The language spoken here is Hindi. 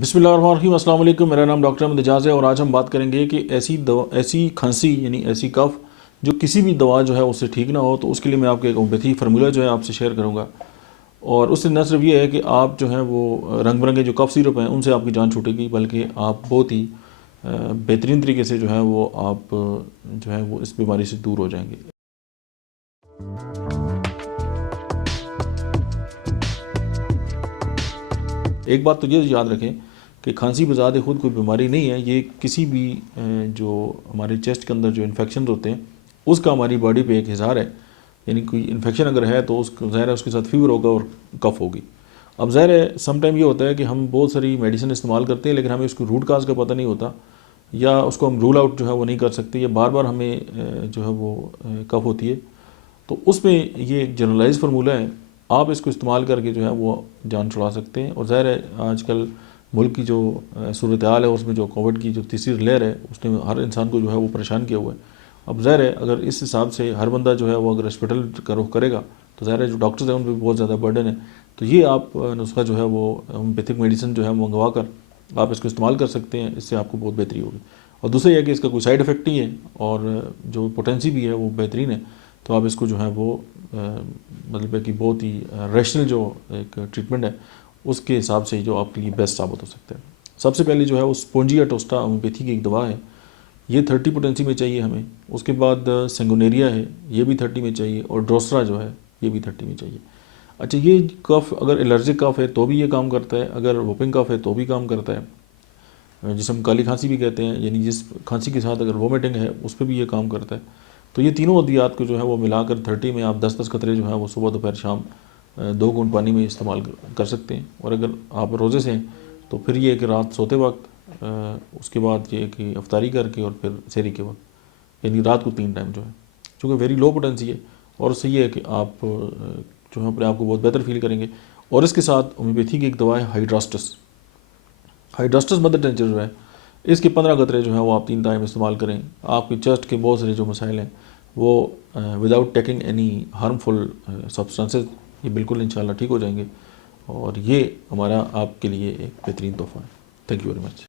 बिस्मिल्लाहिर्रहमानिर्रहीम, अस्सलाम वालेकुम। मेरा नाम डॉक्टर अहमद एजाज़ है और आज हम बात करेंगे कि ऐसी खांसी यानी ऐसी कफ़ जो किसी भी दवा जो है उससे ठीक ना हो, तो उसके लिए मैं आपको एक होम्योपैथी फार्मूला जो है आपसे शेयर करूंगा। और उससे न सिर्फ ये है कि आप जो है वो रंग बिरंगे जो कफ़ सिरप हैं उनसे आपकी जान छूटेगी, बल्कि आप बहुत ही बेहतरीन तरीके से जो है वो आप जो है वो इस बीमारी से दूर हो जाएंगे। एक बात तो ये याद रखें कि खांसी बजात खुद कोई बीमारी नहीं है। ये किसी भी जो हमारे चेस्ट के अंदर जो इन्फेक्शन होते हैं उसका हमारी बॉडी पे एक इजहार है। यानी कोई इन्फेक्शन अगर है तो उस ज़ाहिर है उसके साथ फीवर होगा और कफ होगी। अब ज़ाहिर है समटाइम ये होता है कि हम बहुत सारी मेडिसिन इस्तेमाल करते हैं, लेकिन हमें उसको रूट काज का पता नहीं होता, या उसको हम रूल आउट जो है वो नहीं कर सकते, या बार बार हमें जो है वो कफ होती है। तो उसमें ये एक जनरलाइज फार्मूला है, आप इसको इस्तेमाल करके जो है वो जान छुड़ा सकते हैं। और ज़ाहिर है आजकल मुल्क की जो सूरत हाल है उसमें जो कोविड की जो तीसरी लहर है उसने हर इंसान को जो है वो परेशान किया हुआ है। अब ज़ाहिर है अगर इस हिसाब से हर बंदा जो है वो अगर हॉस्पिटल का रुख करेगा तो ज़ाहिर है जो डॉक्टर्स हैं उन पर भी बहुत ज़्यादा बर्डन है। तो ये आप नुस्खा जो है वो होम्योपैथिक मेडिसिन जो है मंगवा कर आप इसको इस्तेमाल कर सकते हैं, इससे आपको बहुत बेहतरी होगी। और दूसरा यह कि इसका कोई साइड इफ़ेक्ट नहीं है और जो पोटेंसी भी है वो बेहतरीन है। तो आप इसको जो है वो मतलब है कि बहुत ही रैशनल जो एक ट्रीटमेंट है उसके हिसाब से जो आपके लिए बेस्ट साबित हो सकता है। सबसे पहले जो है वो स्पोंजिया टोस्टा होम्योपैथी की एक दवा है, ये 30 पोटेंसी में चाहिए हमें। उसके बाद सेंगोनेरिया है, ये भी 30 में चाहिए, और ड्रोसरा जो है ये भी 30 में चाहिए। अच्छा, ये कफ़ अगर एलर्जिक कफ़ है तो भी ये काम करता है, अगर वोपिंग कफ़ है तो भी काम करता है, जिसे हम काली खांसी भी कहते हैं, यानी जिस खांसी के साथ अगर वोमिटिंग है उस पर भी ये काम करता है। तो ये तीनों अद्वियात को जो है वो मिलाकर 30 में आप 10-10 कतरे जो है वो सुबह दोपहर शाम 2 घूंट पानी में इस्तेमाल कर सकते हैं। और अगर आप रोज़े से हैं तो फिर ये कि रात सोते वक्त, उसके बाद ये कि अफ्तारी करके और फिर सहरी के वक्त, यानी रात को 3 टाइम जो है, चूँकि वेरी लो पोटेंसी है। और उससे ये है कि आप जो है अपने आप को बहुत बेहतर फील करेंगे। और इसके साथ होम्योपैथी की एक दवा है हाइड्रास्टस। हाइड्रास्टस मदर टेंचर जो है इसके 15 कतरे जो है वो आप 3 टाइम इस्तेमाल करें। आपके चेस्ट के बहुत सारे जो मसाइल हैं वो without taking any harmful substances ये बिल्कुल इंशाल्लाह ठीक हो जाएंगे। और ये हमारा आपके लिए एक बेहतरीन तोहफ़ा है। Thank you very much.